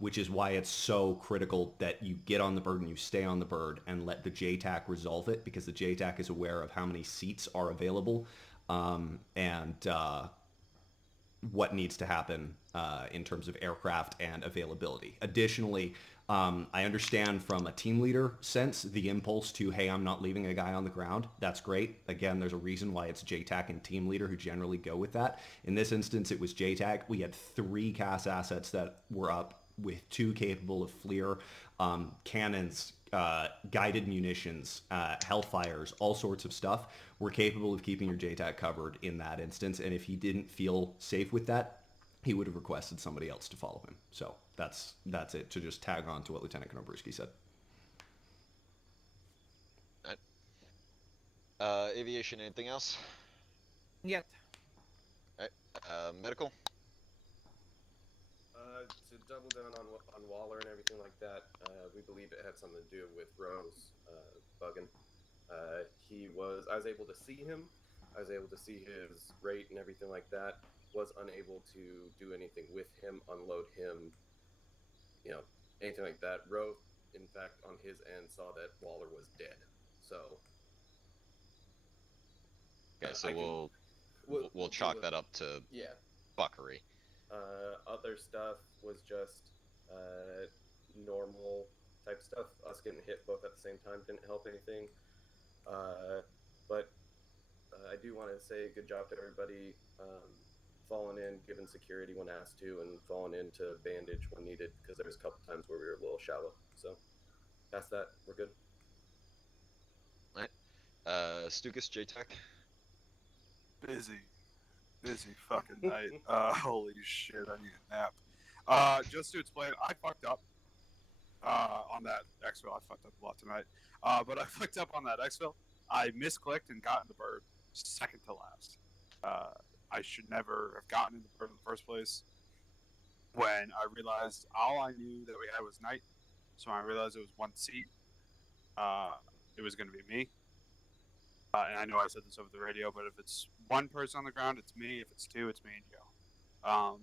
Which is why it's so critical that you get on the bird and you stay on the bird and let the JTAC resolve it, because the JTAC is aware of how many seats are available and what needs to happen in terms of aircraft and availability. Additionally, I understand from a team leader sense the impulse to, hey, I'm not leaving a guy on the ground. That's great. Again, there's a reason why it's JTAC and team leader who generally go with that. In this instance, it was JTAC. We had 3 CAS assets that were up with 2 capable of FLIR, cannons, guided munitions, Hellfires, all sorts of stuff. We're capable of keeping your JTAC covered in that instance. And if he didn't feel safe with that, he would have requested somebody else to follow him. So that's it, to just tag on to what Lieutenant Colonel Brewski said. Aviation, anything else? Yep. Alright, medical? To double down on Waller and everything like that, we believe it had something to do with Rose bugging. I was able to see him. I was able to see his rate and everything like that. Was unable to do anything with him, unload him, anything like that. Roe, in fact, on his end, saw that Waller was dead. So, okay, so we'll chalk that up to fuckery. Other stuff was just normal type stuff. Us getting hit both at the same time didn't help anything. But I do want to say good job to everybody. Falling in, giving security when asked to, and falling in to bandage when needed, because there was a couple times where we were a little shallow. So, past that, we're good. Alright. Stukas, JTAC? Busy fucking night. Holy shit, I need a nap. Just to explain, I fucked up on that exfil. I fucked up a lot tonight. But I fucked up on that exfil. I misclicked and got in the bird second to last. I should never have gotten in the bird in the first place. when I realized all I knew that we had was night. So when I realized it was one seat, it was going to be me. And I know I said this over the radio, but if it's one person on the ground, it's me. If it's two, it's me and Joe.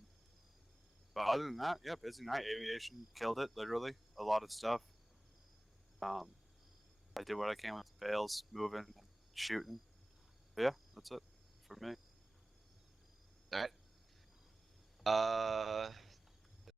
But other than that, yeah, busy night. Aviation killed it, literally. A lot of stuff. I did what I can with the bales, moving, shooting. But yeah, that's it for me. Alright.